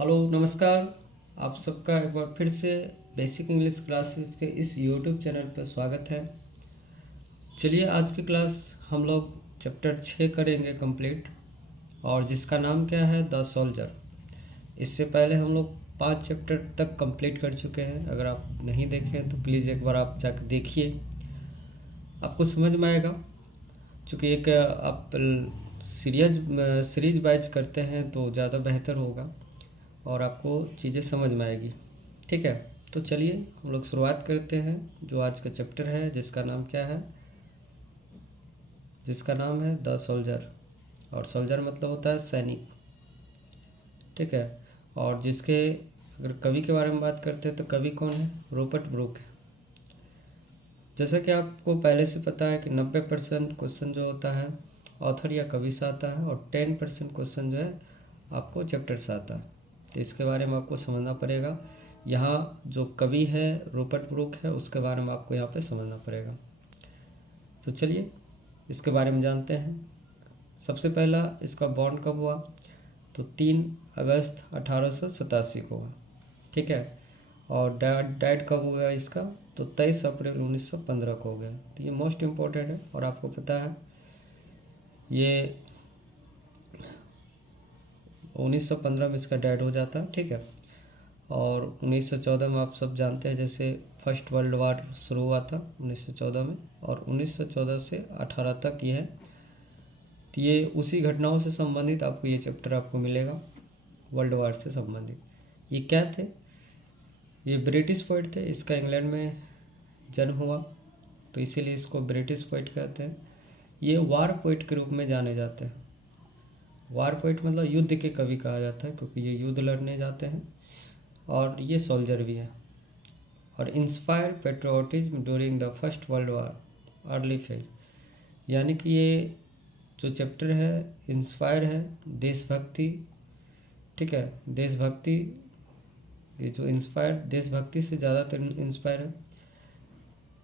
Hello नमस्कार। आप सबका एक बार फिर से बेसिक इंग्लिश क्लासेस के इस यूट्यूब चैनल पर स्वागत है। चलिए आज की क्लास हम लोग चैप्टर 6 करेंगे कंप्लीट, और जिसका नाम क्या है द सोल्जर। इससे पहले हम लोग 5 चैप्टर तक कंप्लीट कर चुके हैं। अगर आप नहीं देखे तो प्लीज़ एक बार आप जाकर देखिए, आपको समझ में आएगा। चूँकि एक आप सीरीज वाइज करते हैं तो ज़्यादा बेहतर होगा और आपको चीज़ें समझ में आएगी। ठीक है, तो चलिए हम लोग शुरुआत करते हैं। जो आज का चैप्टर है जिसका नाम क्या है, जिसका नाम है द सोल्जर। और सोल्जर मतलब होता है सैनिक। ठीक है, और जिसके अगर कवि के बारे में बात करते हैं तो कवि कौन है, रूपर्ट ब्रूक है। जैसा कि आपको पहले से पता है कि 90% क्वेश्चन जो होता है ऑथर या कवि से आता है, और 10% क्वेश्चन जो है आपको चैप्टर से आता है। तो इसके बारे में आपको समझना पड़ेगा। यहाँ जो कवि है रूपर्ट ब्रूक है, उसके बारे में आपको यहाँ पे समझना पड़ेगा। तो चलिए इसके बारे में जानते हैं। सबसे पहला इसका बॉर्न कब हुआ, तो 3 अगस्त 1887 को हुआ। ठीक है, और डाइड कब हो गया इसका, तो 23 अप्रैल 1915 को हो गया। तो ये मोस्ट इम्पोर्टेंट है और आपको पता है ये 1915 में इसका डेड हो जाता है। ठीक है, और 1914 में आप सब जानते हैं जैसे फर्स्ट वर्ल्ड वार शुरू हुआ था 1914 में, और 1914 से 18 तक ये है। तो ये उसी घटनाओं से संबंधित आपको ये चैप्टर आपको मिलेगा, वर्ल्ड वार से संबंधित। ये क्या थे, ये ब्रिटिश पोइट थे। इसका इंग्लैंड में जन्म हुआ तो इसीलिए इसको ब्रिटिश पोइट कहते हैं। ये वार पोइट के रूप में जाने जाते हैं। वार पोइट मतलब युद्ध के कवि कहा जाता है, क्योंकि ये युद्ध लड़ने जाते हैं। और ये सोल्जर भी है। और inspire patriotism during the first world war early phase, यानी कि ये जो चैप्टर है इंस्पायर है देशभक्ति। ठीक है, देशभक्ति, ये जो इंस्पायर देशभक्ति से ज़्यादातर इंस्पायर है,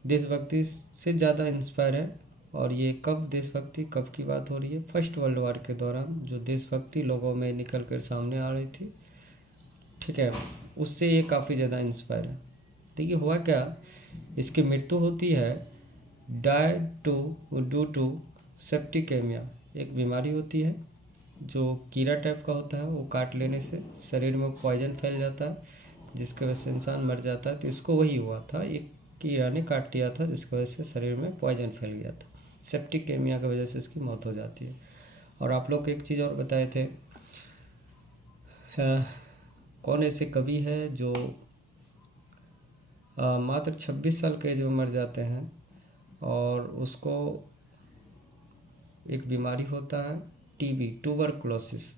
देशभक्ति से ज़्यादा इंस्पायर है। और ये कब देशभक्ति कब की बात हो रही है, फर्स्ट वर्ल्ड वार के दौरान जो देशभक्ति लोगों में निकल कर सामने आ रही थी। ठीक है, उससे ये काफ़ी ज़्यादा इंस्पायर है। देखिए हुआ क्या, इसकी मृत्यु होती है ड्यू टू सेप्टिकेमिया। एक बीमारी होती है जो कीड़ा टाइप का होता है, वो काट लेने से शरीर में पॉइजन फैल जाता है, जिसकी वजह से इंसान मर जाता है। तो इसको वही हुआ था, एक कीड़ा ने काट लिया था जिसकी वजह से शरीर में पॉइजन फैल गया था। सेप्टिकेमिया की वजह से इसकी मौत हो जाती है। और आप लोग एक चीज़ और बताए थे, कौन ऐसे कवि है जो मात्र 26 साल के एज में मर जाते हैं और उसको एक बीमारी होता है टीबी, ट्यूबरकुलोसिस।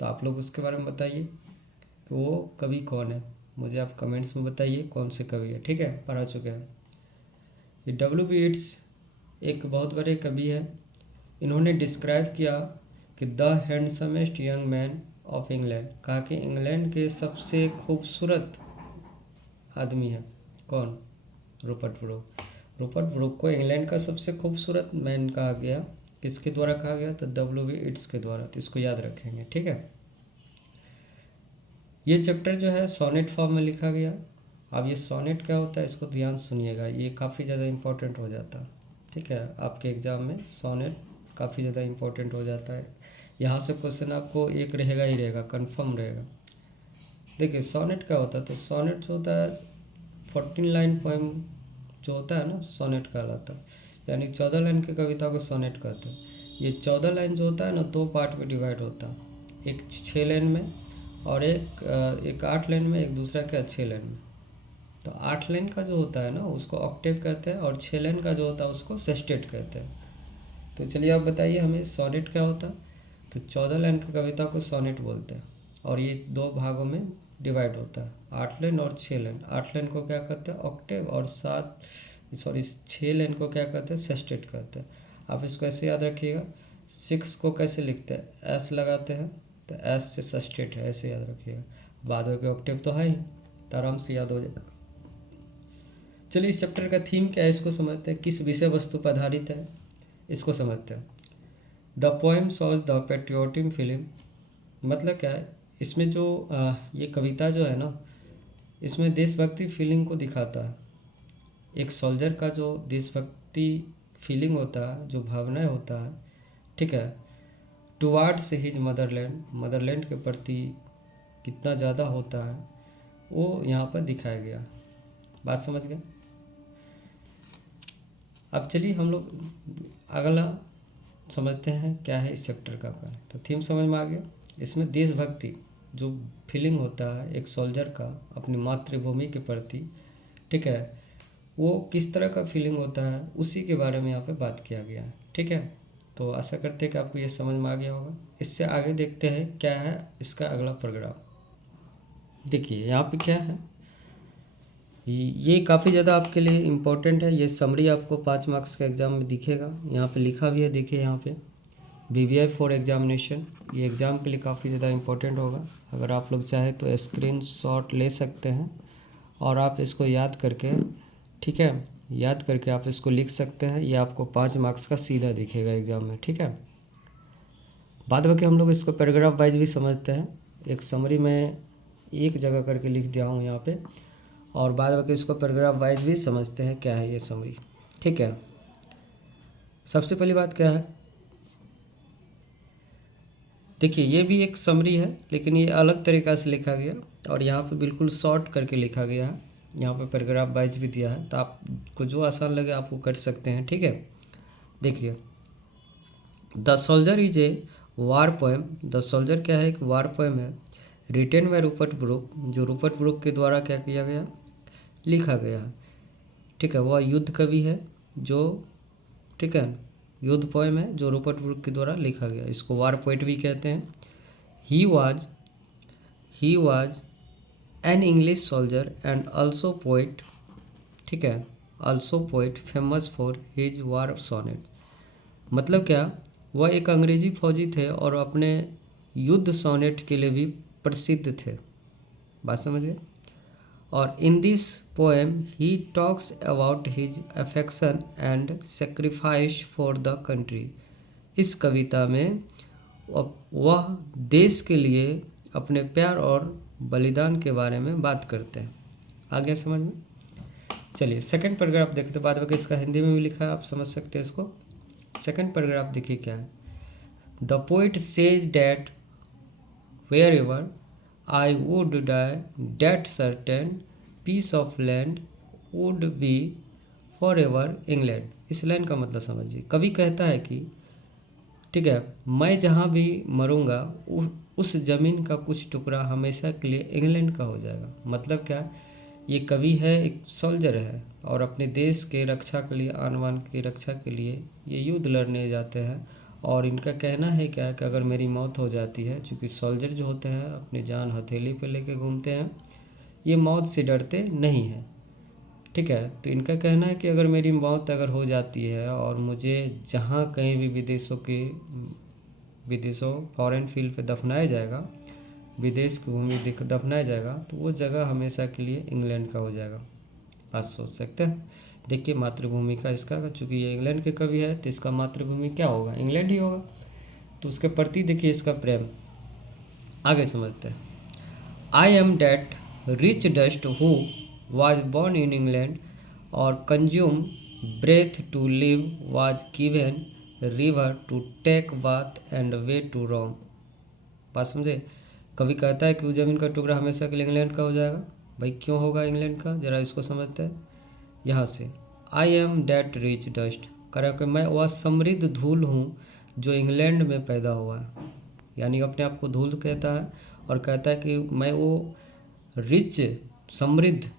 तो आप लोग उसके बारे में बताइए कि वो कवि कौन है। मुझे आप कमेंट्स में बताइए कौन से कवि है। ठीक है, पढ़ा चुके हैं। ये W.B. येट्स एक बहुत बड़े कवि हैं। इन्होंने डिस्क्राइब किया कि the हैंडसमेस्ट young man of England, कहा कि इंग्लैंड के सबसे खूबसूरत आदमी है कौन, रूपर्ट ब्रूक। रूपर्ट ब्रूक को इंग्लैंड का सबसे खूबसूरत मैन कहा गया। किसके द्वारा कहा गया, तो W.B. येट्स के द्वारा। तो इसको याद रखेंगे। ठीक है, ये चैप्टर जो है सोनेट फॉर्म में लिखा गया। अब ये सोनेट क्या होता है इसको ध्यान सुनिएगा, ये काफ़ी ज़्यादा इंपॉर्टेंट हो जाता है। ठीक है, आपके एग्ज़ाम में सोनेट काफ़ी ज़्यादा इंपॉर्टेंट हो जाता है। यहाँ से क्वेश्चन आपको एक रहेगा ही रहेगा, कंफर्म रहेगा। देखिए सोनेट क्या होता है, तो सोनेट जो होता है 14 लाइन पोएम जो होता है ना, सोनेट कहलाता है। यानी 14 लाइन की कविता को सोनेट कहते हैं। ये 14 लाइन जो होता है ना, 2 पार्ट में डिवाइड होता है, एक 6 लाइन में और एक 8 लाइन में, एक दूसरा क्या 6 लाइन में। तो 8 लाइन का जो होता है ना उसको ऑक्टेव कहते हैं, और 6 लाइन का जो होता है उसको सेस्टेट कहते हैं। तो चलिए आप बताइए हमें सोनेट क्या होता है। तो 14 लाइन की कविता को सोनेट बोलते हैं, और ये 2 भागों में डिवाइड होता है, 8 लाइन और 6 लाइन। 8 लाइन को क्या कहते हैं, ऑक्टेव, और 6 लाइन को क्या कहते हैं, सेस्टेट कहते हैं। आप इसको ऐसे याद रखिएगा। 6 को कैसे लिखते हैं, एस लगाते हैं, तो एस से सेस्टेट है, ऐसे याद रखिएगा। बाद में के ऑक्टेव तो है ही, तो आराम से याद हो जाएगा। चलिए इस चैप्टर का थीम क्या है इसको समझते हैं, किस विषय वस्तु पर आधारित है इसको समझते हैं। The poem shows the patriotic feeling, मतलब क्या है, इसमें जो ये कविता जो है ना, इसमें देशभक्ति फीलिंग को दिखाता है। एक सोल्जर का जो देशभक्ति फीलिंग होता है, जो भावनाएं होता है, ठीक है, टुवार्ड्स हिज मदरलैंड, मदरलैंड के प्रति कितना ज़्यादा होता है, वो यहाँ पर दिखाया गया। बात समझ गए? अब चलिए हम लोग अगला समझते हैं क्या है इस चैप्टर का कार्य। तो थीम समझ में आ गया। इसमें देशभक्ति जो फीलिंग होता है एक सोल्जर का अपनी मातृभूमि के प्रति, ठीक है, वो किस तरह का फीलिंग होता है उसी के बारे में यहाँ पे बात किया गया है। ठीक है, तो आशा करते हैं कि आपको ये समझ में आ गया होगा। इससे आगे देखते हैं क्या है इसका अगला पैराग्राफ। देखिए यहाँ पे क्या है, ये काफ़ी ज़्यादा आपके लिए इम्पोर्टेंट है। ये समरी आपको 5 मार्क्स का एग्ज़ाम में दिखेगा। यहाँ पे लिखा भी है, देखिए यहाँ पे BVI फॉर एग्जामिनेशन, ये एग्ज़ाम के लिए काफ़ी ज़्यादा इम्पोर्टेंट होगा। अगर आप लोग चाहें तो स्क्रीनशॉट ले सकते हैं और आप इसको याद करके, ठीक है, याद करके आप इसको लिख सकते हैं। ये आपको 5 मार्क्स का सीधा दिखेगा एग्ज़ाम में। ठीक है, बाद बाकी हम लोग इसको पैराग्राफ वाइज भी समझते हैं। एक समरी में एक जगह करके लिख दिया हूँ यहाँ पे, और बाद बाकी इसको पैराग्राफ वाइज भी समझते हैं क्या है ये समरी। ठीक है, सबसे पहली बात क्या है, देखिए ये भी एक समरी है लेकिन ये अलग तरीक़ा से लिखा गया और यहाँ पे बिल्कुल शॉर्ट करके लिखा गया है। यहाँ पे पैराग्राफ वाइज भी दिया है, तो आपको जो आसान लगे आप वो कर सकते हैं। ठीक है, देखिए the soldier is a war poem. The soldier क्या है, एक वार पोएम है, रिटेन बाय रूपर्ट ब्रुक, जो रूपर्ट ब्रुक के द्वारा क्या किया गया, लिखा गया है। ठीक है, वह युद्ध कवि है जो, ठीक है, युद्ध पोएम है जो रूपर्ट ब्रुक के द्वारा लिखा गया, इसको वार पोएट भी कहते हैं। He was an English soldier and also poet, ठीक है, also poet famous for his war sonnet. मतलब क्या, वह एक अंग्रेजी फौजी थे और अपने युद्ध सोनेट के लिए भी प्रसिद्ध थे। बात समझिए। और in this poem he talks about his affection and sacrifice for the country. इस कविता में वह देश के लिए अपने प्यार और बलिदान के बारे में बात करते हैं। आगे समझ में? चलिए सेकंड पैराग्राफ देखते, बाद में इसका हिंदी में भी लिखा है, आप समझ सकते हैं इसको। सेकंड पैराग्राफ देखिए क्या है, the poet says that wherever I would die, that certain piece of land would be forever England। इस लाइन का मतलब समझिए। कवि कहता है कि, ठीक है, मैं जहाँ भी मरूंगा उस ज़मीन का कुछ टुकड़ा हमेशा के लिए इंग्लैंड का हो जाएगा। मतलब क्या, ये कवि है, एक सोल्जर है और अपने देश के रक्षा के लिए, आन बान की रक्षा के लिए ये युद्ध लड़ने जाते हैं। और इनका कहना है क्या कि अगर मेरी मौत हो जाती है, चूँकि सोल्जर जो होते हैं अपनी जान हथेली पे लेके घूमते हैं, ये मौत से डरते नहीं हैं। ठीक है, तो इनका कहना है कि अगर मेरी मौत अगर हो जाती है और मुझे जहाँ कहीं भी विदेशों फॉरेन फील्ड पे दफनाया जाएगा, विदेश की भूमि दफनाया जाएगा, तो वो जगह हमेशा के लिए इंग्लैंड का हो जाएगा। बात सोच सकते हैं। देखिए मातृभूमि का इसका, चूँकि ये इंग्लैंड के कवि है तो इसका मातृभूमि क्या होगा, इंग्लैंड ही होगा। तो उसके प्रति देखिए इसका प्रेम। आगे समझते हैं। I am that rich dust who was born in England और consume breath to live was given river to take bath and way to Rome. बात समझे। कवि कहता है कि उस जमीन का टुकड़ा हमेशा के लिए इंग्लैंड का हो जाएगा। भाई क्यों होगा इंग्लैंड का, जरा इसको समझते हैं। यहाँ से आई एम डैट रिच डस्ट, करा कि मैं वह समृद्ध धूल हूँ जो इंग्लैंड में पैदा हुआ है। यानी अपने आप को धूल कहता है और कहता है कि मैं वो रिच, समृद्ध,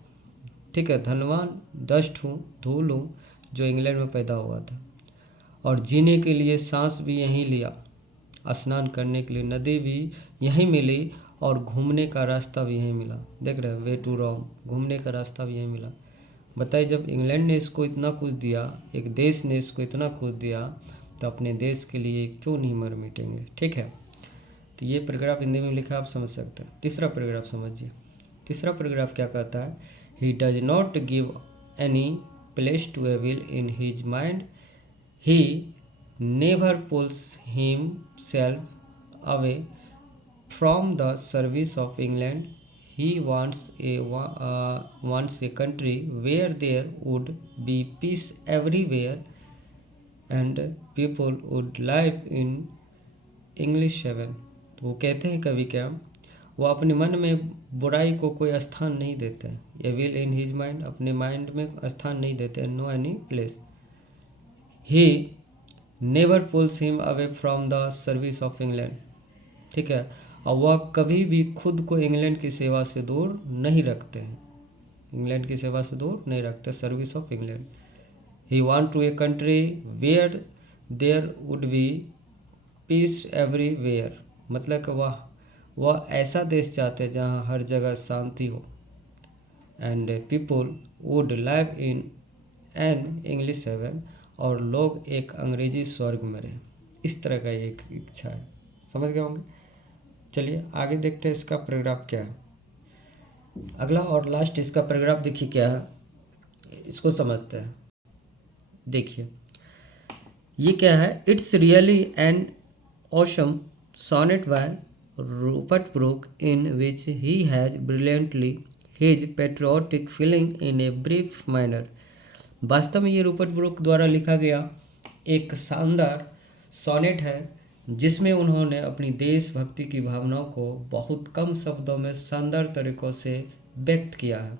ठीक है, धनवान डस्ट हूँ, धूल हूँ जो इंग्लैंड में पैदा हुआ था। और जीने के लिए सांस भी यहीं लिया, स्नान करने के लिए नदी भी यहीं मिली और घूमने का रास्ता भी यहीं मिला। देख रहे हैं, वे टू रोम, घूमने का रास्ता भी यहीं मिला। बताइए, जब इंग्लैंड ने इसको इतना कुछ दिया, एक देश ने इसको इतना कुछ दिया, तो अपने देश के लिए क्यों नहीं मर मिटेंगे। ठीक है, तो ये पैराग्राफ हिंदी में लिखा, आप समझ सकते हैं। तीसरा पैराग्राफ समझिए। तीसरा पैराग्राफ क्या कहता है, he does not give any place to evil in his mind, he never pulls himself away from the service of England. He wants a country where there would be peace everywhere and people would live in English heaven. तो वो कहते हैं कवि क्या, वो अपने मन में बुराई को कोई स्थान नहीं देते हैं, ये विल इन हिज माइंड, अपने माइंड में स्थान नहीं देते हैं, no any place. He never pulls him away from the service of England. ठीक है, और वह कभी भी खुद को इंग्लैंड की सेवा से दूर नहीं रखते हैं, इंग्लैंड की सेवा से दूर नहीं रखते, service of England. He want to a country where there would be peace everywhere, मतलब कि वह ऐसा देश चाहते हैं जहाँ हर जगह शांति हो. And people would live in an English heaven, और लोग एक अंग्रेजी स्वर्ग में रहें. इस तरह का एक इच्छा है, समझ गए होंगे. चलिए आगे देखते हैं इसका पैराग्राफ क्या है. अगला और लास्ट इसका पैराग्राफ देखिए क्या है, इसको समझते हैं. देखिए ये क्या है. It's really an awesome sonnet by Rupert Brooke in which he has brilliantly his patriotic feeling in a brief manner. वास्तव में ये रूपर्ट ब्रूक द्वारा लिखा गया एक शानदार सोनेट है जिसमें उन्होंने अपनी देशभक्ति की भावनाओं को बहुत कम शब्दों में शानदार तरीक़ों से व्यक्त किया है.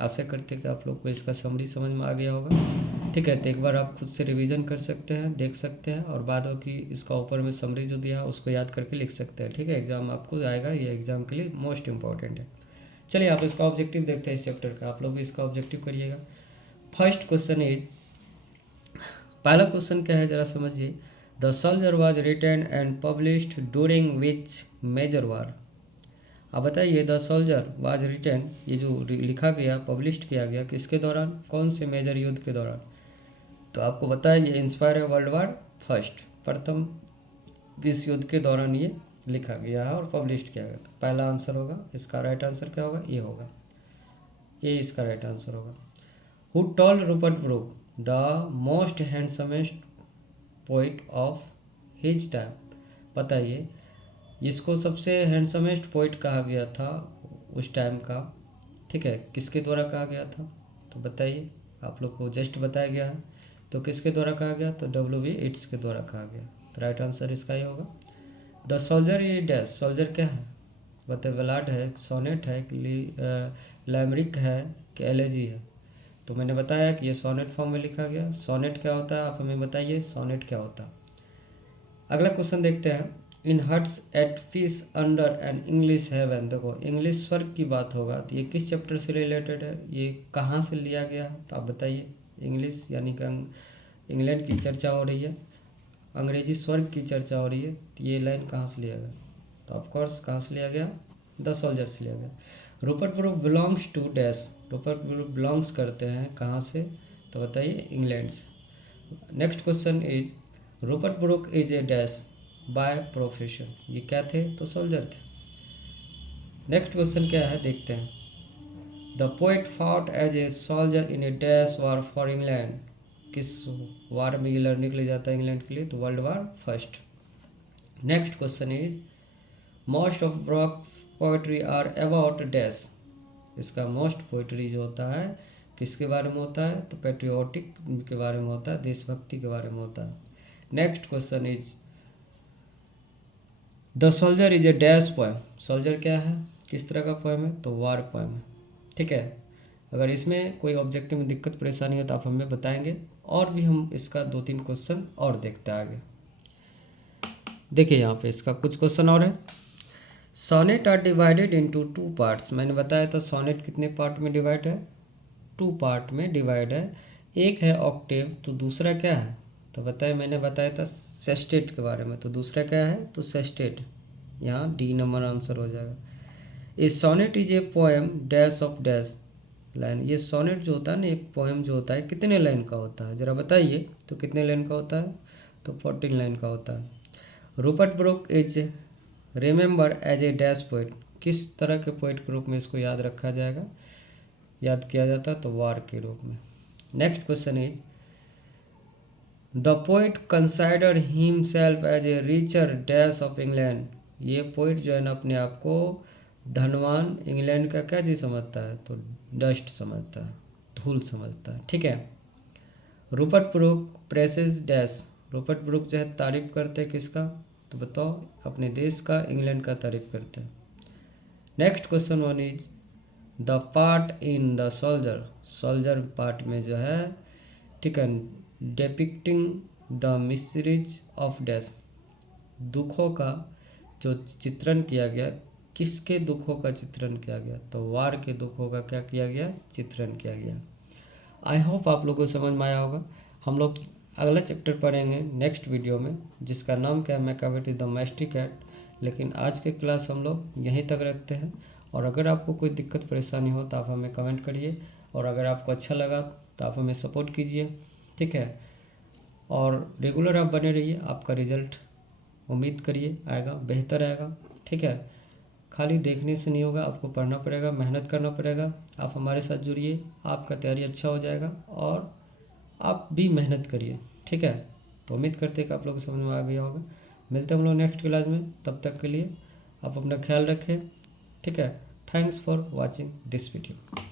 आशा करते हैं कि आप लोग को इसका समरी समझ में आ गया होगा. ठीक है, तो एक बार आप खुद से रिवीजन कर सकते हैं, देख सकते हैं, और बाद की इसका ऊपर में समरी जो दिया है उसको याद करके लिख सकते हैं. ठीक है, एग्जाम आपको आएगा, ये एग्जाम के लिए मोस्ट इंपॉर्टेंट है. चलिए आप इसका ऑब्जेक्टिव देखते हैं इस चैप्टर का. आप लोग भी इसका ऑब्जेक्टिव करिएगा. फर्स्ट क्वेश्चन इज, पहला क्वेश्चन क्या है जरा समझिए. The soldier was written and published during which major war. अब बताइए द सोल्जर वाज रिटन, ये जो लिखा गया पब्लिश्ड किया गया किसके दौरान, कौन से मेजर युद्ध के दौरान. तो आपको बताया ये इंस्पायर है वर्ल्ड वार फर्स्ट, प्रथम विश्व युद्ध के दौरान ये लिखा गया है और पब्लिश्ड किया गया. तो पहला आंसर होगा, इसका राइट आंसर क्या होगा, ये होगा, ये इसका राइट आंसर होगा. Who told Rupert Brooke the most handsomest poet of his time. बताइए इसको सबसे हैंडसमेस्ट पोइट कहा गया था उस टाइम का. ठीक है, किसके द्वारा कहा गया था, तो बताइए, आप लोग को जस्ट बताया गया है, तो किसके द्वारा कहा गया, तो W. इट्स के द्वारा कहा गया. तो राइट आंसर इसका ही होगा. द सोल्जर ये डैश, सोल्जर क्या है बताइए, बलाड है, सोनेट है, लैमरिक है कि एलेजी है. तो मैंने बताया कि ये सोनेट फॉर्म में लिखा गया. सोनेट क्या होता है आप हमें बताइए, सोनेट क्या होता है. अगला क्वेश्चन देखते हैं. In huts at fish under an English heaven. देखो इंग्लिश स्वर्ग की बात होगा, तो ये किस चैप्टर से रिलेटेड है, ये कहाँ से लिया गया है, तो आप बताइए. इंग्लिश यानी कि इंग्लैंड की चर्चा हो रही है, अंग्रेजी स्वर्ग की चर्चा हो रही है, तो ये लाइन कहाँ से लिया गया, तो ऑफकोर्स कहाँ से लिया गया, द सोल्जर से लिया गया. Rupert Brooke belongs to dash. Rupert Brooke belongs करते हैं कहाँ से, तो बताइए इंग्लैंड से. Next question is, Rupert Brooke is a dash by profession. ये क्या थे, तो सोल्जर थे. नेक्स्ट क्वेश्चन क्या है देखते हैं. The poet fought as a soldier in a dash war for England. किस वार में ये लड़ने के लिए जाता है इंग्लैंड के लिए, तो world war first. Next question is, most of Brooke's poetry are about dash. इसका मोस्ट पोएट्री जो होता है किसके बारे में होता है, तो पेट्रियोटिक के बारे में होता है, देशभक्ति के बारे में होता है. Next question is, the soldier is a dash poem. Soldier क्या है, किस तरह का पोएम है, तो वार पोएम है. ठीक है, अगर इसमें कोई ऑब्जेक्टिव में दिक्कत परेशानी हो तो आप हमें बताएंगे, और भी हम इसका 2-3 क्वेश्चन और देखते हैं आगे. देखिए यहाँ पे इसका कुछ क्वेश्चन और है. Sonnet are divided into 2 parts. मैंने बताया था सोनेट कितने पार्ट में डिवाइड है, 2 पार्ट में डिवाइड है. एक है ऑक्टेव, तो दूसरा क्या है, तो बताए मैंने बताया था सेस्टेट के बारे में, तो दूसरा क्या है, तो सेस्टेट. यहाँ डी नंबर आंसर हो जाएगा. A sonnet is a poem dash of dash line. ये सोनेट जो होता है ना, एक पोएम जो होता है कितने लाइन का होता है जरा बताइए, तो कितने लाइन का होता है, तो 14 लाइन का होता है. Rupert Brooke is remember as a dash poet. किस तरह के पोइट के रूप में इसको याद रखा जाएगा, याद किया जाता है, तो वार के रूप में. Next question is, the poet consider himself as a richer dash of England. ये पोइट जो है ना अपने आप को धनवान इंग्लैंड का क्या चीज़ समझता है, तो डस्ट समझता है, धूल समझता है। ठीक है। Rupert book presses dash, Rupert book जो है तारीफ करते हैं किसका, तो बताओ अपने देश का, इंग्लैंड का तारीफ करते हैं। Next question one is the part in the soldier, soldier part में जो है, ठीक है, डेपिक्टिंग द मिसरीज ऑफ डैश, दुखों का जो चित्रण किया गया, किसके दुखों का चित्रण किया गया, तो वार के दुखों का क्या किया गया, चित्रण किया गया। आई होप आप लोगों को समझ में आया होगा। हम लोग अगला चैप्टर पढ़ेंगे नेक्स्ट वीडियो में, जिसका नाम क्या है, मैकावेटी द मैस्टिक कैट। लेकिन आज के क्लास हम लोग यहीं तक रखते हैं, और अगर आपको कोई दिक्कत परेशानी हो तो आप हमें कमेंट करिए, और अगर आपको अच्छा लगा तो आप हमें सपोर्ट कीजिए। ठीक है, और रेगुलर आप बने रहिए, आपका रिजल्ट उम्मीद करिए आएगा, बेहतर आएगा। ठीक है, खाली देखने से नहीं होगा, आपको पढ़ना पड़ेगा, मेहनत करना पड़ेगा। आप हमारे साथ जुड़िए, आपका तैयारी अच्छा हो जाएगा, और आप भी मेहनत करिए। ठीक है, तो उम्मीद करते हैं कि आप लोग को समझ में आ गया होगा। मिलते हैं हम लोग नेक्स्ट क्लास में, तब तक के लिए आप अपना ख्याल रखें। ठीक है, thanks for watching this video.